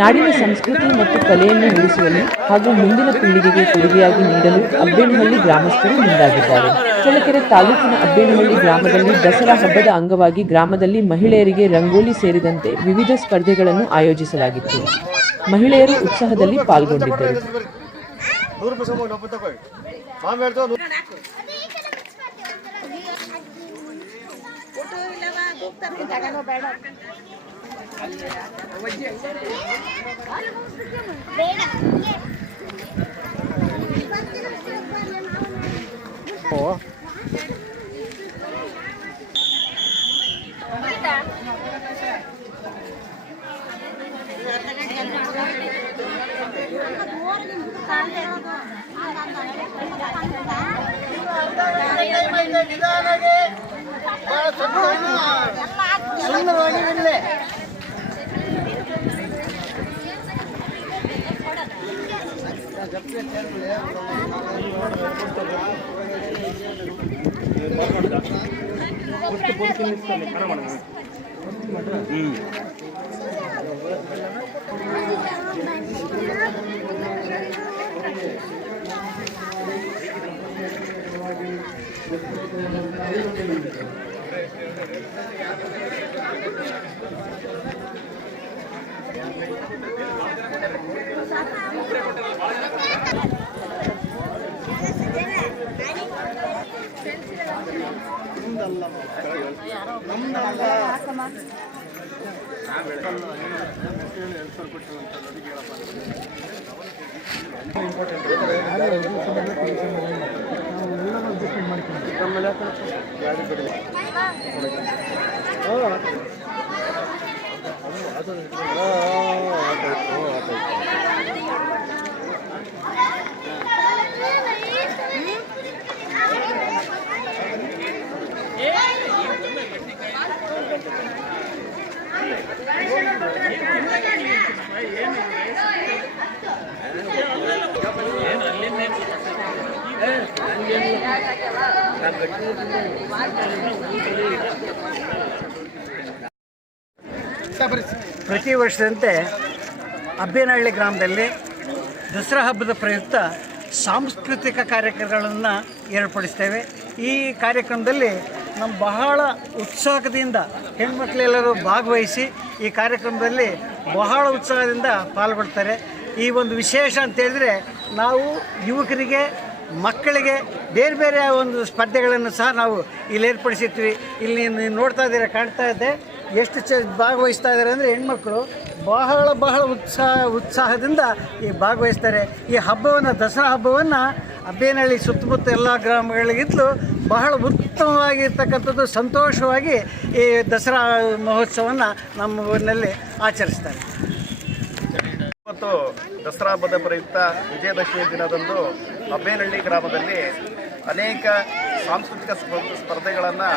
ನಾಡಿನ ಸಂಸ್ಕೃತಿ ಮತ್ತು ಕಲೆಯನ್ನು ಉಳಿಸುವಲ್ಲಿ ಹಾಗೂ ಮುಂದಿನ ಪೀಳಿಗೆಗೆ ಕೊಡುಗೆಯಾಗಿ ನೀಡಲು ಅಬ್ಬೇನಹಳ್ಳಿ ಗ್ರಾಮಸ್ಥರು ಮುಂದಾಗಿದ್ದಾರೆ. ಚಳ್ಳಕೆರೆ ತಾಲೂಕಿನ ಅಬ್ಬೇನಹಳ್ಳಿ ಗ್ರಾಮದಲ್ಲಿ ದಸರಾ ಹಬ್ಬದ ಅಂಗವಾಗಿ ಗ್ರಾಮದಲ್ಲಿ ಮಹಿಳೆಯರಿಗೆ ರಂಗೋಲಿ ಸೇರಿದಂತೆ ವಿವಿಧ ಸ್ಪರ್ಧೆಗಳನ್ನು ಆಯೋಜಿಸಲಾಗಿತ್ತು. ಮಹಿಳೆಯರು ಉತ್ಸಾಹದಲ್ಲಿ ಪಾಲ್ಗೊಂಡಿದ್ದರು. ಪ್ರತಿ ವರ್ಷದಂತೆ ಅಬ್ಬೇನಹಳ್ಳಿ ಗ್ರಾಮದಲ್ಲಿ ದಸರಾ ಹಬ್ಬದ ಪ್ರಯುಕ್ತ ಸಾಂಸ್ಕೃತಿಕ ಕಾರ್ಯಕ್ರಮಗಳನ್ನು ಏರ್ಪಡಿಸ್ತೇವೆ. ಈ ಕಾರ್ಯಕ್ರಮದಲ್ಲಿ ನಮ್ಮ ಬಹಳ ಉತ್ಸಾಹದಿಂದ ಹೆಣ್ಮಕ್ಳೆಲ್ಲರೂ ಭಾಗವಹಿಸಿ ಈ ಕಾರ್ಯಕ್ರಮದಲ್ಲಿ ಬಹಳ ಉತ್ಸಾಹದಿಂದ ಪಾಲ್ಗೊಳ್ತಾರೆ. ಈ ಒಂದು ವಿಶೇಷ ಅಂತೇಳಿದರೆ ನಾವು ಯುವಕರಿಗೆ ಮಕ್ಕಳಿಗೆ ಬೇರೆ ಬೇರೆ ಒಂದು ಸ್ಪರ್ಧೆಗಳನ್ನು ಸಹ ನಾವು ಇಲ್ಲಿ ಏರ್ಪಡಿಸಿರ್ತೀವಿ. ಇಲ್ಲಿ ನೀವು ನೋಡ್ತಾ ಇದ್ದೀರಾ, ಕಾಣ್ತಾ ಇದೆ ಎಷ್ಟು ಭಾಗವಹಿಸ್ತಾ ಇದ್ದಾರೆ ಅಂದರೆ ಹೆಣ್ಮಕ್ಳು ಬಹಳ ಉತ್ಸಾಹದಿಂದ ಈ ಭಾಗವಹಿಸ್ತಾರೆ. ಈ ಹಬ್ಬವನ್ನು ದಸರಾ ಹಬ್ಬವನ್ನು ಅಬ್ಬೇನಹಳ್ಳಿ ಸುತ್ತಮುತ್ತ ಎಲ್ಲ ಗ್ರಾಮಗಳಿಗಿಂತಲೂ ಬಹಳ ಉತ್ತಮವಾಗಿರ್ತಕ್ಕಂಥದ್ದು, ಸಂತೋಷವಾಗಿ ಈ ದಸರಾ ಮಹೋತ್ಸವವನ್ನು ನಮ್ಮ ಊರಿನಲ್ಲಿ ಆಚರಿಸ್ತಾರೆ. ಮತ್ತು ದಸರಾ ಹಬ್ಬದ ಪ್ರಯುಕ್ತ ವಿಜಯದಶಮಿ ದಿನದಂದು ಅಬ್ಬೇನಹಳ್ಳಿ ಗ್ರಾಮದಲ್ಲಿ ಅನೇಕ ಸಾಂಸ್ಕೃತಿಕ ಸ್ಪರ್ಧೆಗಳನ್ನು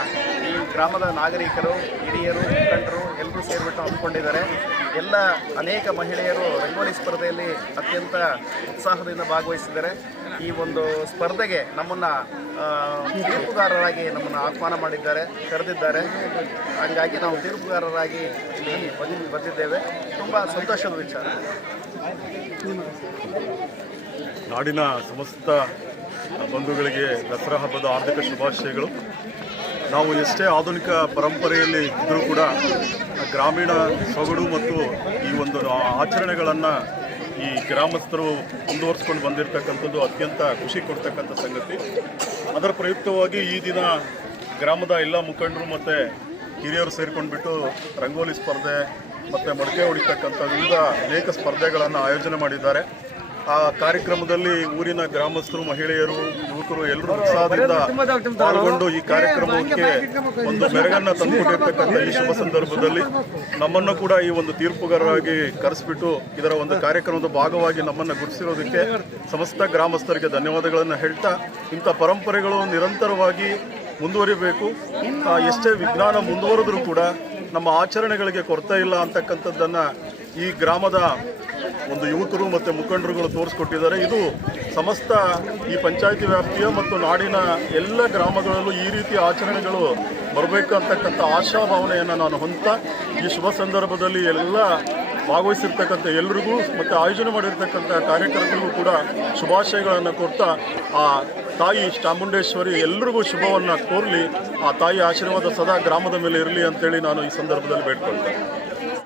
ಈ ಗ್ರಾಮದ ನಾಗರಿಕರು, ಹಿರಿಯರು, ಮುಖಂಡರು ಎಲ್ಲರೂ ಸೇರಿಬಿಟ್ಟು ಹಮ್ಮಿಕೊಂಡಿದ್ದಾರೆ. ಎಲ್ಲ ಅನೇಕ ಮಹಿಳೆಯರು ರಂಗೋಲಿ ಸ್ಪರ್ಧೆಯಲ್ಲಿ ಅತ್ಯಂತ ಉತ್ಸಾಹದಿಂದ ಭಾಗವಹಿಸಿದ್ದಾರೆ. ಈ ಒಂದು ಸ್ಪರ್ಧೆಗೆ ನಮ್ಮನ್ನು ತೀರ್ಪುಗಾರರಾಗಿ ನಮ್ಮನ್ನು ಆಹ್ವಾನ ಮಾಡಿದ್ದಾರೆ, ಕರೆದಿದ್ದಾರೆ. ಹಾಗಾಗಿ ನಾವು ತೀರ್ಪುಗಾರರಾಗಿ ಇಲ್ಲಿ ಬಂದಿದ್ದೇವೆ. ತುಂಬ ಸಂತೋಷದ ವಿಚಾರ. ನಾಡಿನ ಸಮಸ್ತ ಬಂಧುಗಳಿಗೆ ದಸರಾ ಹಬ್ಬದ ಹಾರ್ದಿಕ ಶುಭಾಶಯಗಳು. ನಾವು ಎಷ್ಟೇ ಆಧುನಿಕ ಪರಂಪರೆಯಲ್ಲಿ ಇದ್ದರೂ ಕೂಡ ಗ್ರಾಮೀಣ ಸೊಗಡು ಮತ್ತು ಈ ಒಂದು ಆಚರಣೆಗಳನ್ನು ಈ ಗ್ರಾಮಸ್ಥರು ಮುಂದುವರಿಸ್ಕೊಂಡು ಬಂದಿರತಕ್ಕಂಥದ್ದು ಅತ್ಯಂತ ಖುಷಿ ಕೊಡ್ತಕ್ಕಂಥ ಸಂಗತಿ. ಅದರ ಪ್ರಯುಕ್ತವಾಗಿ ಈ ದಿನ ಗ್ರಾಮದ ಎಲ್ಲ ಮುಖಂಡರು ಮತ್ತು ಹಿರಿಯರು ಸೇರಿಕೊಂಡ್ಬಿಟ್ಟು ರಂಗೋಲಿ ಸ್ಪರ್ಧೆ ಮತ್ತು ಮಡಕೆ ಹೊಡಿತಕ್ಕಂಥ ವಿವಿಧ ಅನೇಕ ಸ್ಪರ್ಧೆಗಳನ್ನು ಆಯೋಜನೆ ಮಾಡಿದ್ದಾರೆ. ಆ ಕಾರ್ಯಕ್ರಮದಲ್ಲಿ ಊರಿನ ಗ್ರಾಮಸ್ಥರು, ಮಹಿಳೆಯರು, ಯುವಕರು ಎಲ್ಲರೂ ಉತ್ಸಾಹದಿಂದ ಪಾಲ್ಗೊಂಡು ಈ ಕಾರ್ಯಕ್ರಮಕ್ಕೆ ಒಂದು ಮೆರುಗನ್ನು ತಂದುಕೊಟ್ಟಿರ್ತಕ್ಕಂಥ ಈ ಶುಭ ಸಂದರ್ಭದಲ್ಲಿ ನಮ್ಮನ್ನು ಕೂಡ ಈ ಒಂದು ತೀರ್ಪುಗಾರರಾಗಿ ಕರೆಸಿಬಿಟ್ಟು ಇದರ ಒಂದು ಕಾರ್ಯಕ್ರಮದ ಭಾಗವಾಗಿ ನಮ್ಮನ್ನು ಗುರುತಿಸಿರೋದಕ್ಕೆ ಸಮಸ್ತ ಗ್ರಾಮಸ್ಥರಿಗೆ ಧನ್ಯವಾದಗಳನ್ನು ಹೇಳ್ತಾ, ಇಂಥ ಪರಂಪರೆಗಳು ನಿರಂತರವಾಗಿ ಮುಂದುವರಿಬೇಕು. ಎಷ್ಟೇ ವಿಜ್ಞಾನ ಮುಂದುವರೆದ್ರೂ ಕೂಡ ನಮ್ಮ ಆಚರಣೆಗಳಿಗೆ ಕೊರತೆ ಇಲ್ಲ ಅಂತಕ್ಕಂಥದ್ದನ್ನು ಈ ಗ್ರಾಮದ ಒಂದು ಯುವಕರು ಮತ್ತು ಮುಖಂಡರುಗಳು ತೋರಿಸ್ಕೊಟ್ಟಿದ್ದಾರೆ. ಇದು ಸಮಸ್ತ ಈ ಪಂಚಾಯಿತಿ ವ್ಯಾಪ್ತಿಯ ಮತ್ತು ನಾಡಿನ ಎಲ್ಲ ಗ್ರಾಮಗಳಲ್ಲೂ ಈ ರೀತಿಯ ಆಚರಣೆಗಳು ಬರಬೇಕು ಅಂತಕ್ಕಂಥ ಆಶಾಭಾವನೆಯನ್ನು ನಾನು ಹೊಂದ್ತಾ ಈ ಶುಭ ಸಂದರ್ಭದಲ್ಲಿ ಎಲ್ಲ ಭಾಗವಹಿಸಿರ್ತಕ್ಕಂಥ ಎಲ್ರಿಗೂ ಮತ್ತು ಆಯೋಜನೆ ಮಾಡಿರ್ತಕ್ಕಂಥ ಕಾರ್ಯಕರ್ತರಿಗೂ ಕೂಡ ಶುಭಾಶಯಗಳನ್ನು ಕೊಡ್ತಾ ಆ ತಾಯಿ ಚಾಮುಂಡೇಶ್ವರಿ ಎಲ್ರಿಗೂ ಶುಭವನ್ನು ಕೋರಲಿ, ಆ ತಾಯಿ ಆಶೀರ್ವಾದ ಸದಾ ಗ್ರಾಮದ ಮೇಲೆ ಇರಲಿ ಅಂತೇಳಿ ನಾನು ಈ ಸಂದರ್ಭದಲ್ಲಿ ಬೇಡ್ಕೊಳ್ತೇನೆ.